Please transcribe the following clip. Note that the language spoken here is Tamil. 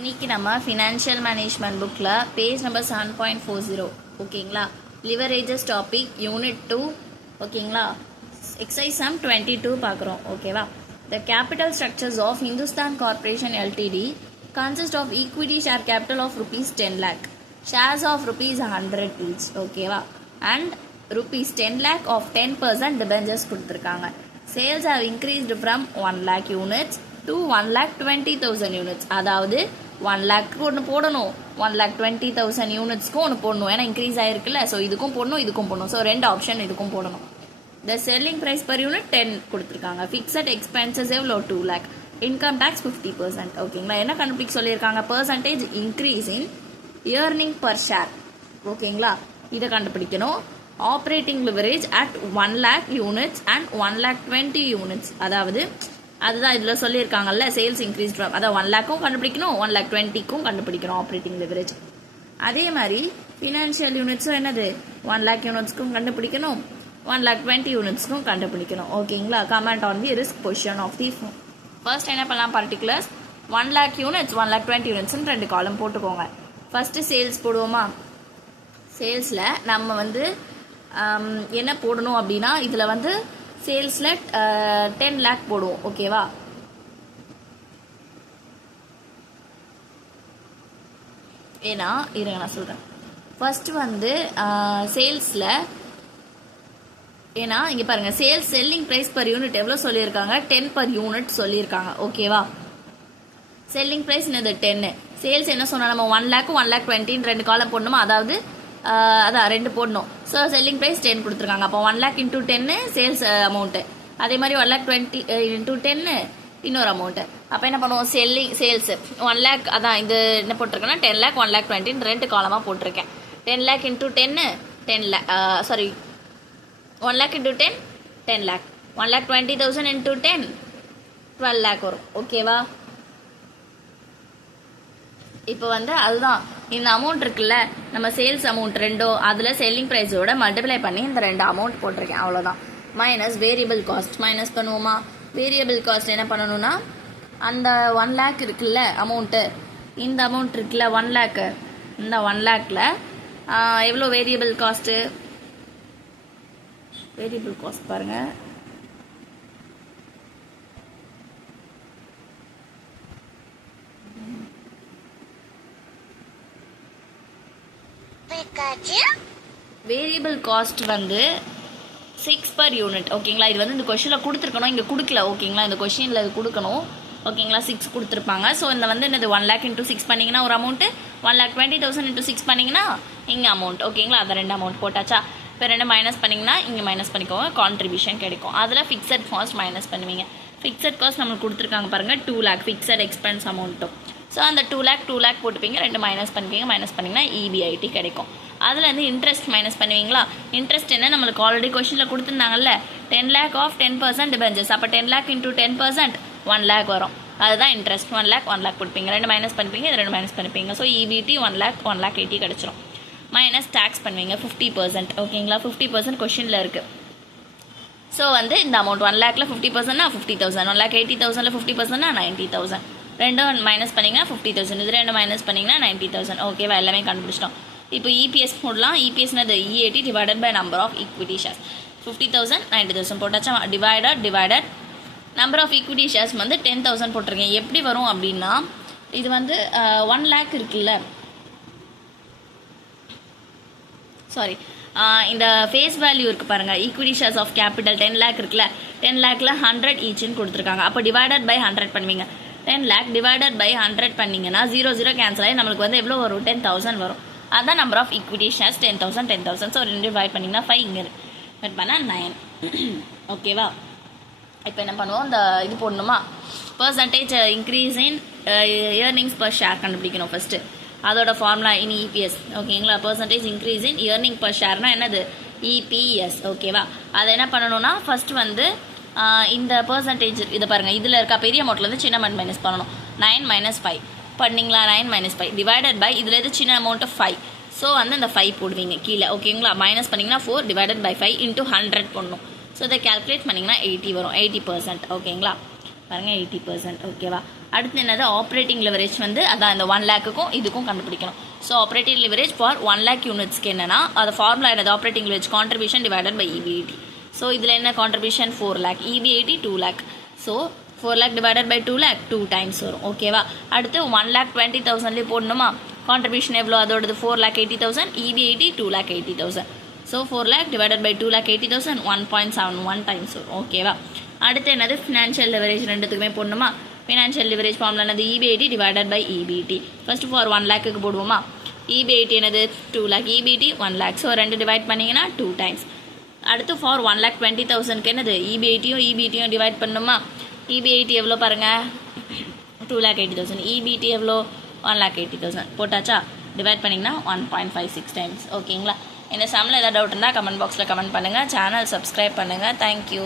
இன்னைக்கு நம்ம ஃபினான்ஷியல் மேனேஜ்மெண்ட் புக்கில் பேஜ் நம்பர் 7.40 ஓகேங்களா. லிவரேஜஸ் டாபிக் யூனிட் 2 ஓகேங்களா. எக்ஸசைஸ் சம் 22 பார்க்குறோம் ஓகேவா. The capital structures of Hindustan corporation LTD consist of equity share capital of rupees 10 lakh, shares of rupees 100 each ஓகேவா, and rupees 10 lakh of 10% debentures கொடுத்துருக்காங்க. Sales have increased from 1 lakh units to 1,20,000 units. அதாவது 1 lakh ஒன்று போடணும், 1,20,000 யூனிட்ஸ்க்கு ஒன்று போடணும். ஏன்னா இன்க்ரீஸ் ஆயிருக்குல்ல, ஸோ இதுக்கும் போடணும் இதுக்கும் போடணும். ஸோ ரெண்டு ஆப்ஷன் இதுக்கும் போடணும். The selling price per unit 10 கொடுத்துருக்காங்க. ஃபிக்ஸட் எக்ஸ்பென்சஸ் எவ்வளோ 2 lakh. Income tax 50%. ஓகேங்களா. என்ன கண்டுபிடிக்க சொல்லியிருக்காங்க? Percentage increase in earning per share ஓகேங்களா, இதை கண்டுபிடிக்கணும். Operating leverage at 1 lakh units and 1,20,000 units. அதாவது அதுதான் இதில் சொல்லியிருக்காங்கல்ல, சேல்ஸ் இன்க்ரீஸ் அதான் 1 lakhக்கும் கண்டுபிடிக்கணும், 1,20,000க்கும் கண்டுபிடிக்கணும் ஆப்ரேட்டிங் லிவரேஜ். அதே மாதிரி ஃபினான்ஷியல் யூனிட்ஸும் என்னது 1 lakh யூனிட்ஸ்க்கும் கண்டுபிடிக்கணும், 1,20,000 யூனிட்ஸ்க்கும் கண்டுபிடிக்கணும் ஓகேங்களா. Comment on the risk position of the first என்ன பண்ணலாம், பர்டிகுலர்ஸ் 1 lakh யூனிட்ஸ் 1,20,000 யூனிட்ஸ்ன்னு 2 காலம் போட்டுக்கோங்க. ஃபர்ஸ்ட் சேல்ஸ் போடுவோமா. சேல்ஸில் நம்ம வந்து என்ன போடணும் அப்படின்னா, இதில் வந்து சேல்ஸில் 10 lakh போடுவோம் ஓகேவா. ஏன்னா இருங்க நான் சொல்கிறேன். ஃபர்ஸ்ட் வந்து சேல்ஸில், ஏன்னா இங்கே பாருங்கள், sales selling price per unit எவ்வளோ சொல்லியிருக்காங்க, 10 per unit சொல்லியிருக்காங்க ஓகேவா. செல்லிங் ப்ரைஸ் என்னது 10. சேல்ஸ் என்ன சொன்னால் நம்ம 1 lakh 1,20,000 2 காலம் போடணுமா, அதாவது அதான் 2 போடணும். ஸோ செல்லிங் ப்ரைஸ் 10 கொடுத்துருக்காங்க. அப்போ 1 lakh into 10 சேல்ஸ் அமௌண்ட்டு. அதே மாதிரி 1,20,000 into 10 இன்னொரு அமௌண்ட்டு. அப்போ என்ன பண்ணுவோம், சேல்ஸ் 1 lakh, அதான் இது என்ன போட்டிருக்கேன்னா 10 lakh 1,20,000 2 காலமாக போட்டிருக்கேன். 10 lakh into 10 10 lakh, sorry 1 lakh into 10 10 lakh, 1,20,000 into 10 12 lakh வரும் ஓகேவா. இப்போ வந்து அதுதான் இந்த அமௌண்ட் இருக்குல்ல, நம்ம சேல்ஸ் அமௌண்ட் ரெண்டோ அதில் செல்லிங் ப்ரைஸோட மல்டிப்ளை பண்ணி இந்த 2 அமௌண்ட் போட்டிருக்கேன் அவ்வளோதான். மைனஸ் வேரியபிள் காஸ்ட் மைனஸ் பண்ணுவோமா. வேரியபிள் காஸ்ட் என்ன பண்ணணும்னா, அந்த 1 lakh இருக்குல்ல அமௌண்ட்டு, இந்த அமௌண்ட் இருக்குல்ல 1 lakh, இந்த 1 lakhல எவ்வளோ வேரியபிள் காஸ்ட்டு, வேரியபிள் காஸ்ட் பாருங்கள், வேரியபிள் காஸ்ட் வந்து 6 per unit ஓகேங்களா. இது வந்து இந்த கொஷனில் கொடுத்துருக்கணும், இங்கே கொடுக்கல ஓகேங்களா. இந்த கொஷனில் இது கொடுக்கணும் ஓகேங்களா, 6 கொடுத்துருப்பாங்க. ஸோ இந்த வந்து என்னது 1 lakh into 6 பண்ணிங்கன்னா ஒரு அமௌண்ட்டு, 1,20,000 into 6 பண்ணிங்கன்னா இங்கே அமௌண்ட் ஓகேங்களா. அதை 2 அமௌண்ட் போட்டாச்சா. இப்போ 2 மைனஸ் பண்ணிங்கன்னா இங்கே மைனஸ் பண்ணிக்கோங்க, கான்ட்ரிபியூஷன் கிடைக்கும். அதில் ஃபிக்ஸட் காஸ்ட் மைனஸ் பண்ணுவீங்க. ஃபிக்ஸட் காஸ்ட் நம்மளுக்கு கொடுத்துருக்காங்க பாருங்கள் 2 lakh ஃபிக்ஸட் எக்ஸ்பென்ஸ் அமௌண்ட்டும். ஸோ அந்த 2 lakh போட்டுப்பீங்க, 2 மைனஸ் பண்ணிப்பீங்க, மைனஸ் பண்ணிங்கன்னா EBIT கிடைக்கும். அதில் வந்து இன்ட்ரெஸ்ட் மைனஸ் பண்ணுவீங்களா. இன்ட்ரெஸ்ட் என்ன, நம்மளுக்கு ஆல்ரெடி கொஷனில் கொடுத்துருந்தாங்கல்ல, 10 lakh of 10% டிபெஞ்சர்ஸ். அப்போ 10 lakh into 10% 1 lakh வரும், அதுதான் இன்ட்ரெஸ்ட். 1 lakh கொடுப்பீங்க, 2 மைனஸ் பண்ணிப்பீங்க, இது 2 மைனஸ் பண்ணிப்பீங்க. ஸோ EBT 1 lakh 80 கிடச்சிரும். மைனஸ் டேக்ஸ் பண்ணுவீங்க 50% ஓகேங்களா. 50% கொஷனில் இருக்குது. ஸோ வந்து இந்த அமௌண்ட் 1 lakhல 50%னா 50,000, 1,80,000ல் 50%னா 90,000. 2 மைனஸ் பண்ணிங்கன்னா 50,000, இது 2 மைனஸ் பண்ணிங்கன்னா 90,000 ஓகேவா. எல்லாமே கண்டுபிடிச்சிட்டோம். இப்போ EPS போடலாம். EPS EAT divided by number of equity shares. 50,000 90,000 போட்டாச்சா. Divided number of equity shares வந்து 10,000 போட்டிருக்கேன். எப்படி வரும் அப்படின்னா, இது வந்து 1 lakh இருக்குல்ல, சாரி இந்த ஃபேஸ் வேல்யூ இருக்குது பாருங்கள், equity shares of capital 10 lakh இருக்குல்ல, 10 lakhல 100 ஈச்சுன்னு கொடுத்துருக்காங்க. அப்போ டிவைடட் பை 100 பண்ணுவீங்க. 10 lakh டிவைடட் பை 100 பண்ணிங்கன்னா 0 கேன்சல் ஆகி நம்மளுக்கு வந்து எவ்வளோ வரும், 10,000 வரும். அதுதான் number of equity shares 10,000. So 2 divide பண்ணிங்கன்னா 5, இங்கே கட் பண்ணால் 9 ஓகேவா. இப்போ என்ன பண்ணுவோம், இந்த இது போடணுமா, percentage increase in earnings per share கண்டுபிடிக்கணும் ஃபஸ்ட்டு. அதோட ஃபார்முலா இன் EPS ஓகேங்களா. Percentage increase in earning per ஷேர்னா என்னது, EPS ஓகேவா. அதை என்ன பண்ணணும்னா, ஃபஸ்ட்டு வந்து இந்த பர்சன்டேஜ் இதை பாருங்கள், இதில் இருக்க பெரிய அமௌண்ட்லேருந்து சின்ன அமௌண்ட் மைனஸ் பண்ணணும். 9 - 5 பண்ணிங்களா, 9 - 5 டிவைடட் பை இதில் எது சின்ன அமௌண்ட்டு 5. ஸோ வந்து இந்த 5 போடுவீங்க கீழே ஓகேங்களா. மைனஸ் பண்ணிங்கன்னா 4 டிவைடட் பை 5 into 100 போடணும். ஸோ இதை கேல்குலேட் பண்ணிங்கன்னா 80 வரும், 80% ஓகேங்களா. பாருங்கள் 80%. ஓகேவா? அடுத்து என்னது ஆப்ரேட்டிங் லிவரேஜ் வந்து அதான் இந்த 1 லேக்குக்கும் இதுக்கும் கண்டுபிடிக்கணும். So operating leverage for 1 lakh யூனிட்ஸ்க்கு என்னன்னா அது ஃபார்முலா என்னது operating leverage contribution divided by EB80. So இதில் என்ன contribution 4 lakh, EB80 2 lakh. So 4 lakh divided by 2 lakh 2 times வரும். ஓகேவா? அடுத்து 1,20,000 போடணுமா? கான்ட்ரிபியூஷன் எவ்வளோ அதோடது 4,80,000, EB80 2,80,000. So 4 lakh divided by 2,80,000 1.71 times வரும். ஓகேவா? அடுத்து என்னது ஃபினான்ஷியல் லிவரேஜ் ரெண்டுத்துக்குமே போடணுமா? ஃபினான்ஷியல் லிவரேஜ் ஃபார்முலா என்னது EB80 divided by EB80. First for 1 லேக்குக்கு போடுவோமா? EB80 என்னது 2 lakh, EB80 1 lakh. So 2 divide பண்ணிங்கன்னா 2 டைம்ஸ். அடுத்து ஃபார் 1,20,000க்கு என்னது EB80யும் EB80யும் டிவைட் பண்ணணுமா? EB80 எவ்வளோ பாருங்கள் 2,80,000, EB80 எவ்வளோ 1,80,000 போட்டாச்சா? டிவைட் பண்ணிங்கன்னா 1.56 டைம்ஸ். ஓகேங்களா? இந்த சம்மில் ஏதாவது டவுட் இருந்தால் கமெண்ட் பாக்ஸில் கமெண்ட் பண்ணுங்கள். சேனல் சப்ஸ்கிரைப் பண்ணுங்கள். தேங்க்யூ.